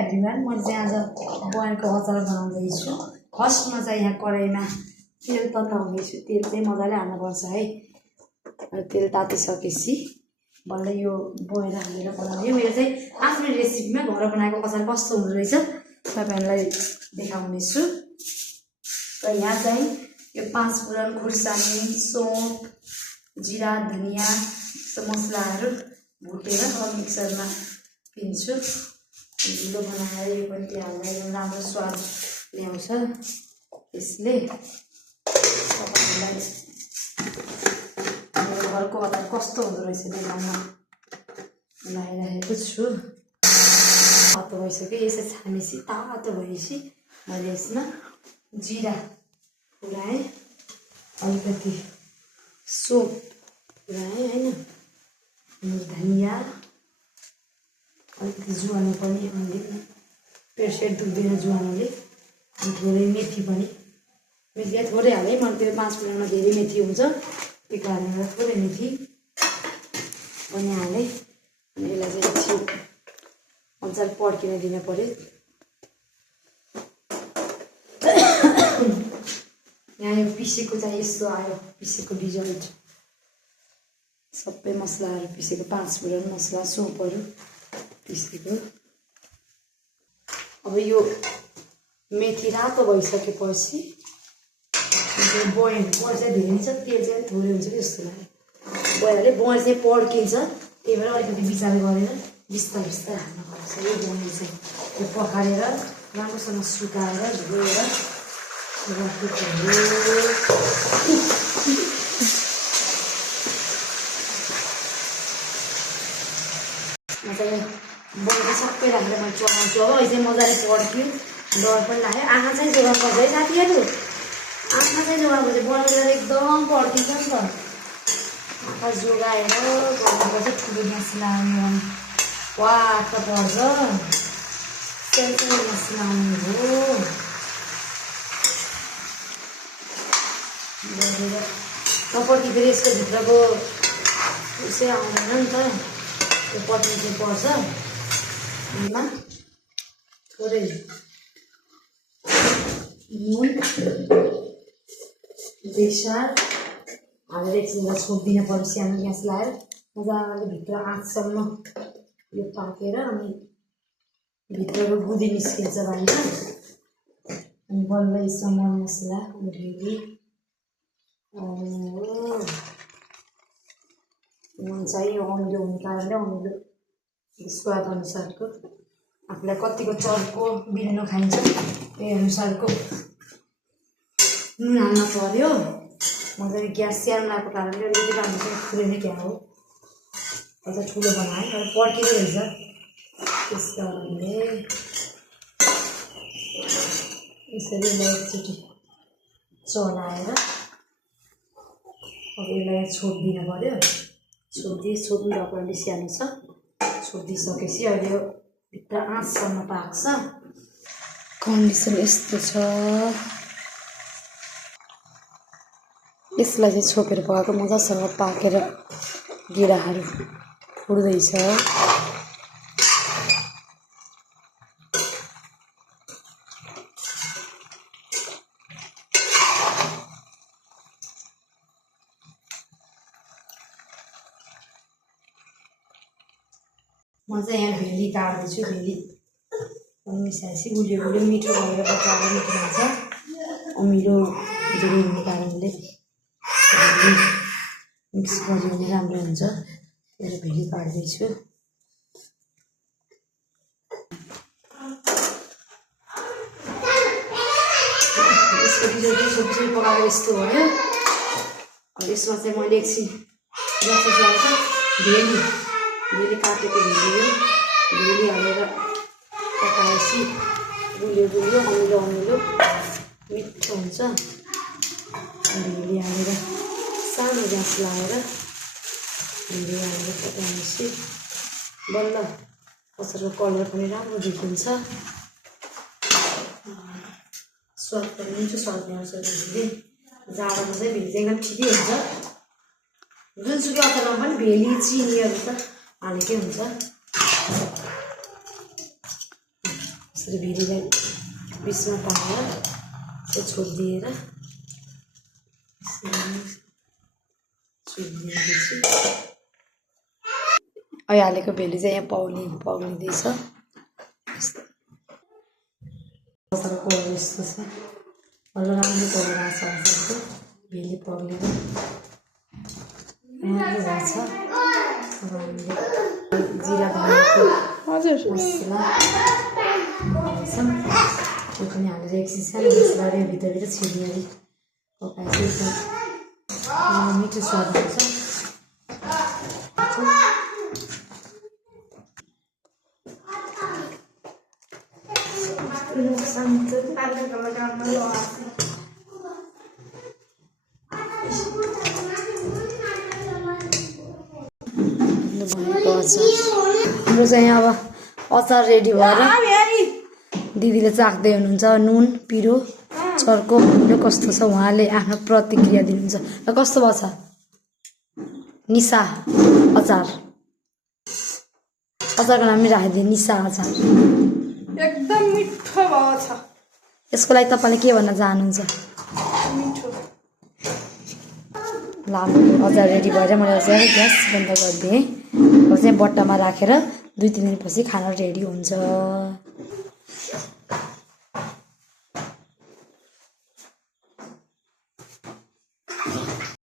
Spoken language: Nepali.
एभ्रिवान, म चाहिँ आज बयरको अचार बनाउँदैछु। फर्स्टमा चाहिँ यहाँ कराईमा तेल तताउँदैछु। तेल चाहिँ मजाले हाल्नुपर्छ है। तेल तातिसकेपछि बल्ल यो बयर हालेर बनाउने। मेरो चाहिँ आफ्नो रेसिपीमा घर बनाएको अचार कस्तो हुँदो रहेछ तपाईँहरूलाई देखाउनेछु। र यहाँ चाहिँ यो 5 फुरन, खुर्सानी, सौंफ, जिरा, धनिया मसलाहरू भुटेर मिक्सरमा पिन्छु। ढिलो बनाएर यो पनि त्यहाँ हाल्दा एकदम राम्रो स्वाद ल्याउँछ। यसले तपाईँहरूलाई मेरो घरको अचार कस्तो हुँदो रहेछ देखाउन लगाइरहेको छु। तातो भइसक्यो। यसै छानेपछि तातो भएपछि मैले यसमा जिरा पुऱ्याएँ, अलिकति सोप पुऱ्याएँ होइन, धनिया, अलिकति जुवानो पनि, अलिक पेट दुख्दैन जुवानोले, अनि थोरै मेथी पनि। मेथी थोरै हालेँ, मलाई त्यो 5 फुरनमा धेरै मेथी हुन्छ, त्यही कारणले थोरै मेथी पनि हालेँ। अनि यसलाई चाहिँ एकछिन मजाले पड्किन दिन पऱ्यो। यहाँ यो पिसेको चाहिँ यस्तो आयो, पिसेको रिजल्ट। सबै मसलाहरू पिसेको, 5 फुरन मसला, सोपहरू पिसेको। अब यो मेथी रातो भइसकेपछि बयर चाहिँ धेरै छ, तेल चाहिँ थोरै हुन्छ कि जस्तो लाग्यो। बयरले बयर चाहिँ पड्किन्छ, त्यही भएर अलिकति विचार गरेर बिस्तारै बिस्तारै हाल्नुपर्छ। यो बयर चाहिँ यो पकाएर राम्रोसँग सुकाएर धोएर मजाले बयर सबै राखेर मैले चलाउँछु। अब अहिले चाहिँ मजाले पड्क्यो, डर पनि लाग्यो। आँखा चाहिँ जोगाउनुपर्छ है साथीहरू, आँखा चाहिँ जोगाउनुपर्छ। बयर एकदम पड्किन्छ नि त, आँखा जोगाएर गर्नुपर्छ। ठुलो ग्यास लगाउने वाट त पर्छ, सानो ग्यास लगाउने हो गरेर नपट्टि फेरि यसको भित्रको उसै आउँदैन नि त, त्यो पट्टि चाहिँ पर्छ। यसमा थोरै नुन, बेसार हालेर एकछिन छोपिदिनु पर्यो। सानो ग्यास लगाएर मजाले भित्र आँचसम्म यो पाकेर अनि भित्रको गुदी निस्किन्छ बाहिर। अनि बल्ल यसमा मर मसला, उर्ली, नुन चाहिँ अमिलो हुने कारणले अमिलो स्वाद अनुसारको, आफूलाई कतिको चर्को बिरेनो खाइन्छ त्यही अनुसारको नुन हाल्न पर्यो। मजाले ग्यास सानो लगाएको कारणले अलिकति राम्रोसँग फुलेन क्या हो, अझ ठुलो बनाएँ तर पड्किँदो रहेछ। त्यस कारणले यसरी एकचोटि चलाएर अब यसलाई छोपिदिनु पऱ्यो। छोप्नु भएको अलिक सानो छ, छोपिदिइसकेपछि अहिले यो भित्र आँचसम्म पाक्छ। कन्डिसन यस्तो छ। यसलाई चाहिँ छोपेर पकाएको मजासँग पाकेर गिराहरू फुट्दैछ। म चाहिँ यहाँ भेली काट्दैछु। भेली मिसाएपछि गुलियो गुलियो मिठो भएर बचाएर मिठो हुन्छ, अमिलो धेरै हुने कारणले भेली मिक्स गऱ्यो भने राम्रो हुन्छ। त्यही भेली काट्दैछु। यसको बिजोगी सब्जी पकाएर यस्तो भयो। अब यसमा चाहिँ मैले एकछिन ग्यास लगाएको भेली काटेको भेली हालेर पकाएपछि गुलियो गुलियो अमिलो अमिलो मिठो हुन्छ। भेली हालेर सानो ग्यास लगाएर भेली हालेर पकाएपछि बल्ल अचारको कलर पनि राम्रो देखिन्छ, स्वाद पनि मिठो स्वाद ल्याउँछ। भेलीले जाडोमा चाहिँ भेली चाहिँ एकदम ठिकै हुन्छ। जुनसुकै अचारमा पनि भेली, चिनीहरू त हालेकै हुन्छ। यसरी भिरीलाई बिचमा तानेर चाहिँ छोडिदिएर छोडिदिएपछि अहिले हालेको भेली चाहिँ यहाँ पग्लिँदैछ। अचारको यस्तो छ, बल्ल राम्रो पगेर आएको छ अचारको भेली पग्लेर राम्रो भएको छ। अब हामीले जिरा धनियाँको मसला त्यो पनि हालेर एकछिन सानो मसलाले भित्रभित्र छिर्ने पकाएपछि एकदम मिठो स्वाद हुन्छ। हाम्रो चाहिँ अब अचार रेडी भएर दिदीले चाख्दै हुनुहुन्छ। नुन पिरो चर्को यो कस्तो छ उहाँले आफ्नो प्रतिक्रिया दिनुहुन्छ। र कस्तो भएको छ निशा अचार? अचारको नाम राखिदिए निशा अचार। एकदम मिठो भएको छ। यसको लागि तपाईँले के भन्न चाहनुहुन्छ? मिठो। ल अचार रेडी भएर मैले चाहिँ ग्यास बन्द गरिदिएँ। अब चाहिँ बट्टामा राखेर 2-3 दिनपछि खाना रेडी हुन्छ।